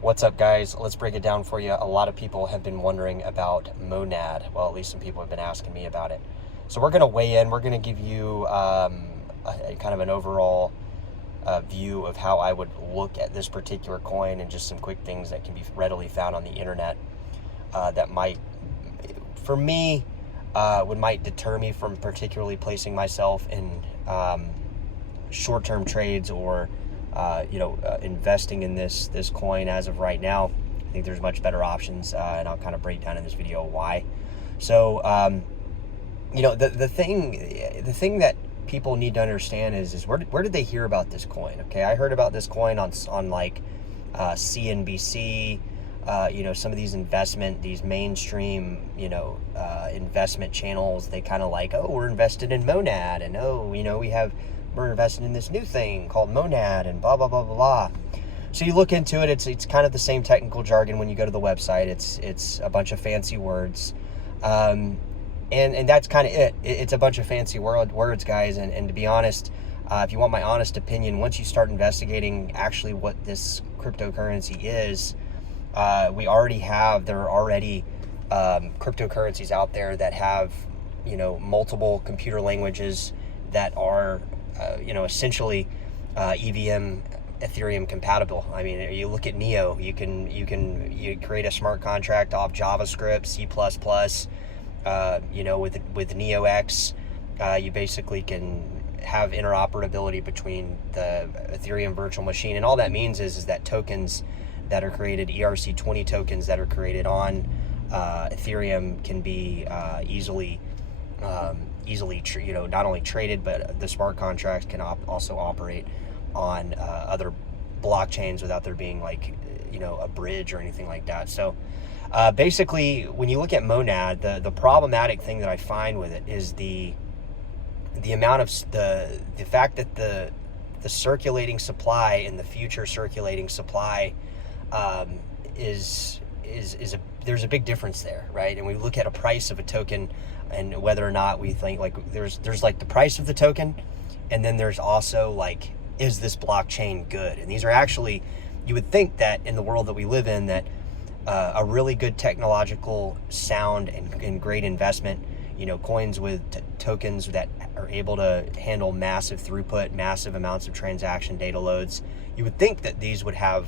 What's up, guys? Let's break it down for you. A lot of people have been wondering about Monad. Well, at least some people have been asking me about it. So we're going to weigh in. We're going to give you a kind of an overall view of how I would look at this particular coin, and just some quick things that can be readily found on the internet that might, for me, might deter me from particularly placing myself in short-term trades or investing in this coin as of right now. I think there's much better options, and I'll kind of break down in this video why. So, the thing that people need to understand is where did they hear about this coin? Okay, I heard about this coin on like CNBC, some of these mainstream, investment channels. They kind of like, oh, we're invested in Monad, and we're invested in this new thing called Monad, and blah, blah, blah, blah, blah. So you look into it, it's kind of the same technical jargon when you go to the website. It's a bunch of fancy words. And that's kind of it. It's a bunch of fancy words, guys. And to be honest, if you want my honest opinion, once you start investigating actually what this cryptocurrency is, there are already cryptocurrencies out there that have, multiple computer languages that are, essentially EVM Ethereum compatible. I mean, you look at Neo, you create a smart contract off JavaScript, C++, with NeoX, you basically can have interoperability between the Ethereum virtual machine. And all that means is that tokens that are created, ERC20 tokens that are created on Ethereum can be easily not only traded, but the smart contracts can also operate on other blockchains without there being a bridge or anything like that. So basically, when you look at Monad, the problematic thing that I find with it is the amount of the fact that the circulating supply and the future circulating supply there's a big difference there, right? And we look at a price of a token, and whether or not we think there's the price of the token, and then there's also is this blockchain good? And these are actually, you would think that in the world that we live in, that a really good technological sound and great investment, coins with tokens that are able to handle massive throughput, massive amounts of transaction data loads, you would think that these would have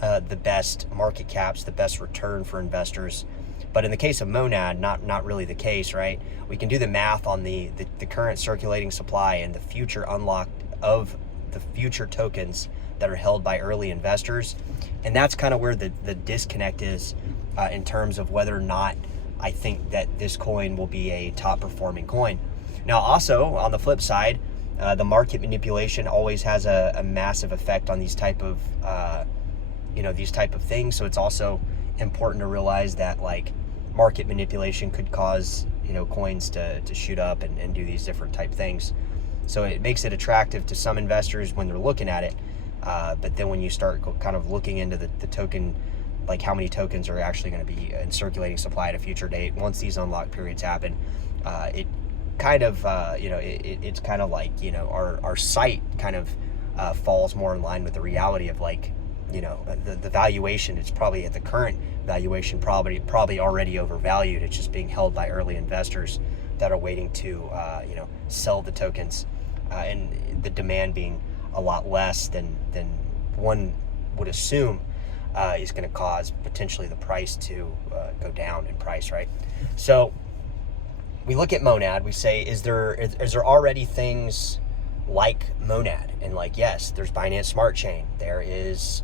the best market caps, the best return for investors. But in the case of Monad, not really the case, right? We can do the math on the current circulating supply and the future unlock of the future tokens that are held by early investors. And that's kind of where the disconnect is in terms of whether or not I think that this coin will be a top performing coin. Now, also on the flip side, the market manipulation always has a massive effect on these type of things. So it's also important to realize that market manipulation could cause coins to shoot up and do these different type things. So it makes it attractive to some investors when they're looking at it, but then when you start kind of looking into the token, how many tokens are actually going to be in circulating supply at a future date once these unlock periods happen, it kind of it's kind of our sight kind of falls more in line with the reality of the valuation. It's probably at the current valuation probably already overvalued. It's just being held by early investors that are waiting to sell the tokens, and the demand being a lot less than one would assume is going to cause potentially the price to go down in price, right? So we look at Monad, we say, is there already things like Monad? And yes, there's Binance Smart Chain. There's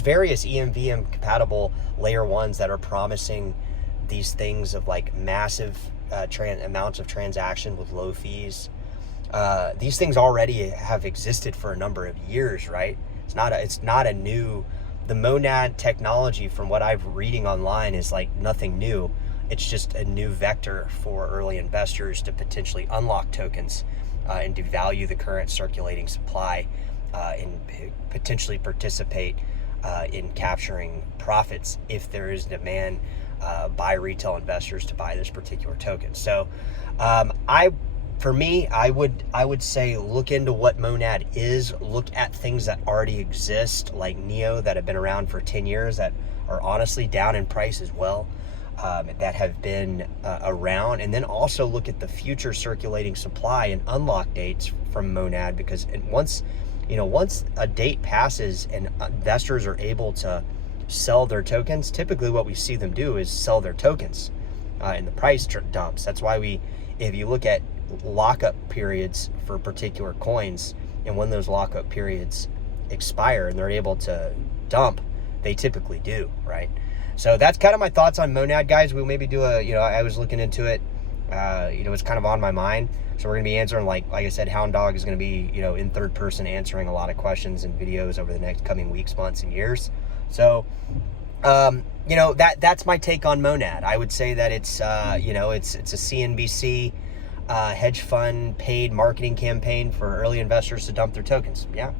various EMVM compatible layer ones that are promising these things of massive amounts of transaction with low fees. These things already have existed for a number of years, right? It's not a new. The Monad technology, from what I'm reading online, is nothing new. It's just a new vector for early investors to potentially unlock tokens and to value the current circulating supply and potentially participate in capturing profits if there is demand by retail investors to buy this particular token. So I For me, I would say look into what Monad is. Look at things that already exist, like Neo, that have been around for 10 years, that are honestly down in price as well, that have been around. And then also look at the future circulating supply and unlock dates from Monad, because once a date passes and investors are able to sell their tokens, typically what we see them do is sell their tokens, and the price dumps. That's why if you look at lockup periods for particular coins, and when those lockup periods expire and they're able to dump, they typically do, right? So that's kind of my thoughts on Monad, guys. We'll maybe do I was looking into it, it's kind of on my mind. So we're gonna be answering, like I said, Hound Dog is gonna be, in third person, answering a lot of questions and videos over the next coming weeks, months, and years. So, that's my take on Monad. I would say that it's a CNBC hedge fund paid marketing campaign for early investors to dump their tokens. Yeah,